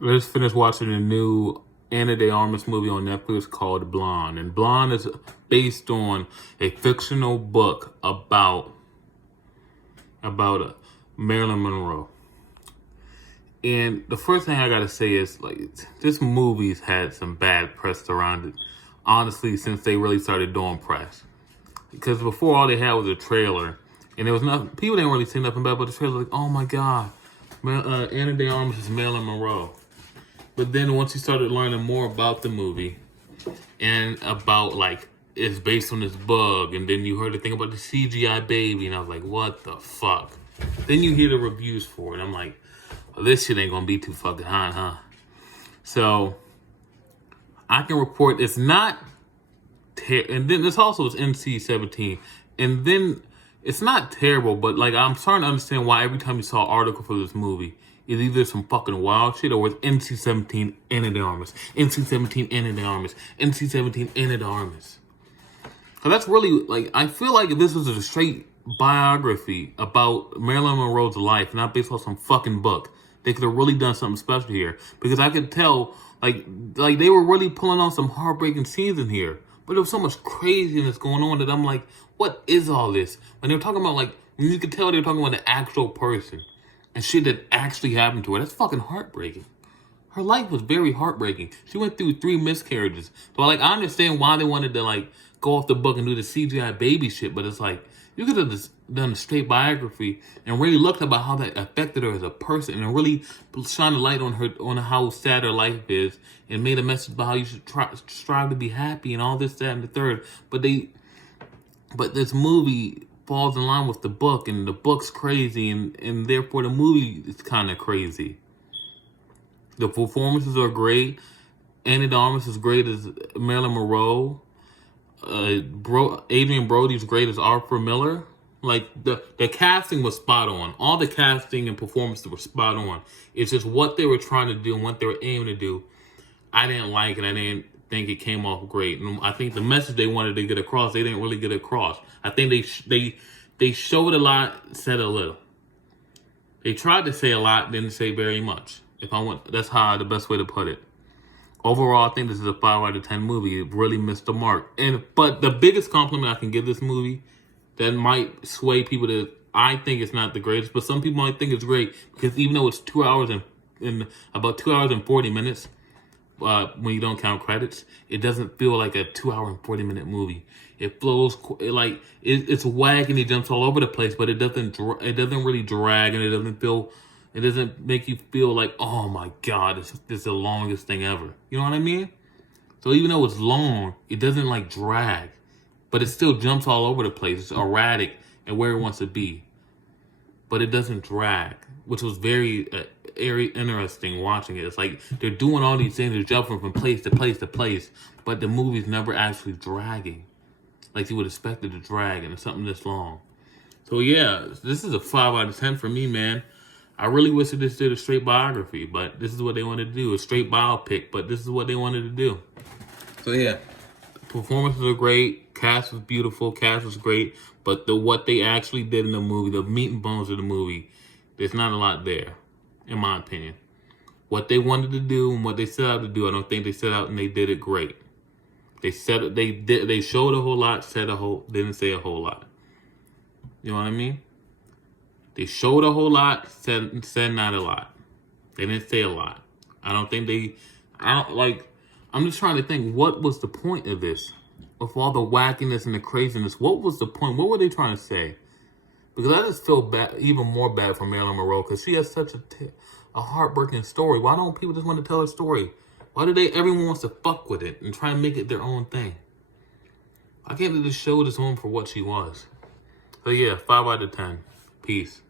Let's finish watching the new Ana de Armas movie on Netflix called Blonde. And Blonde is based on a fictional book about Marilyn Monroe. And the first thing I gotta say is, like, this movie's had some bad press around it, honestly, since they really started doing press. Because before, all they had was a trailer, and there was nothing. People didn't really say nothing about it, but the trailer was like, oh my god, Ana de Armas is Marilyn Monroe. But then once you started learning more about the movie and about, like, it's based on this bug, and then you heard the thing about the CGI baby, and I was like, what the fuck? Then you hear the reviews for it. I'm like, oh, this shit ain't gonna be too fucking hot, huh? So I can report it's not. And then this also is NC-17, and then it's not terrible, but like I'm starting to understand why every time you saw an article for this movie, it's either some fucking wild shit or it's NC-17 Ana de Armas, NC-17 Ana de Armas, NC-17 Ana de Armas. So that's really, like, I feel like if this was a straight biography about Marilyn Monroe's life, not based on some fucking book, they could have really done something special here, because I could tell, like they were really pulling on some heartbreaking scenes in here. But there was so much craziness going on that I'm like, what is all this? When they were talking about, like, when you could tell they were talking about an actual person and shit that actually happened to her, that's fucking heartbreaking. Her life was very heartbreaking. She went through 3 miscarriages. So, like, I understand why they wanted to, like, go off the book and do the CGI baby shit, but it's like, you could have just done a straight biography and really looked about how that affected her as a person and really shine a light on her, on how sad her life is, and made a message about how you should strive to be happy and all this, that, and the third. But this movie falls in line with the book, and the book's crazy, and therefore the movie is kind of crazy. The performances are great. Ana de Armas is great as Marilyn Monroe. Adrian Brody's great as Arthur Miller. Like, the casting was spot on. All the casting and performances were spot on. It's just what they were trying to do and what they were aiming to do, I didn't like, and I didn't think it came off great. And I think the message they wanted to get across, they didn't really get across. I think they showed a lot, said a little. They tried to say a lot, didn't say very much. That's the best way to put it. Overall, I think this is a 5 out of 10 movie. It really missed the mark. But the biggest compliment I can give this movie that might sway people to, I think it's not the greatest, but some people might think it's great, because even though it's 2 hours and about 2 hours and 40 minutes, when you don't count credits, it doesn't feel like a 2 hour and 40-minute movie. It flows, it's wagging, it jumps all over the place, but it doesn't really drag, and it doesn't make you feel like, oh my god, this is the longest thing ever. You know what I mean? So even though it's long, it doesn't like drag, but it still jumps all over the place. It's erratic and where it wants to be, but it doesn't drag, which was very interesting watching it. It's like they're doing all these things, they're jumping from place to place to place, but the movie's never actually dragging like you would expect it to drag, and it's something this long. So yeah, this is a 5 out of 10 for me, man. I really wish they just did a straight biography, but this is what they wanted to do, a straight biopic, but this is what they wanted to do. So yeah, performances are great, cast was beautiful, cast was great, but what they actually did in the movie, the meat and bones of the movie, there's not a lot there, in my opinion. What they wanted to do and what they set out to do, I don't think they set out and they did it great. They showed a whole lot, didn't say a whole lot. You know what I mean? They showed a whole lot, said not a lot. They didn't say a lot. I'm just trying to think, what was the point of this? Of all the wackiness and the craziness, what was the point? What were they trying to say? Because I just feel bad, even more bad for Marilyn Monroe, because she has such a heartbreaking story. Why don't people just want to tell her story? Why do everyone wants to fuck with it and try and make it their own thing? Why can't they just show this woman for what she was? So yeah, 5 out of 10. Peace.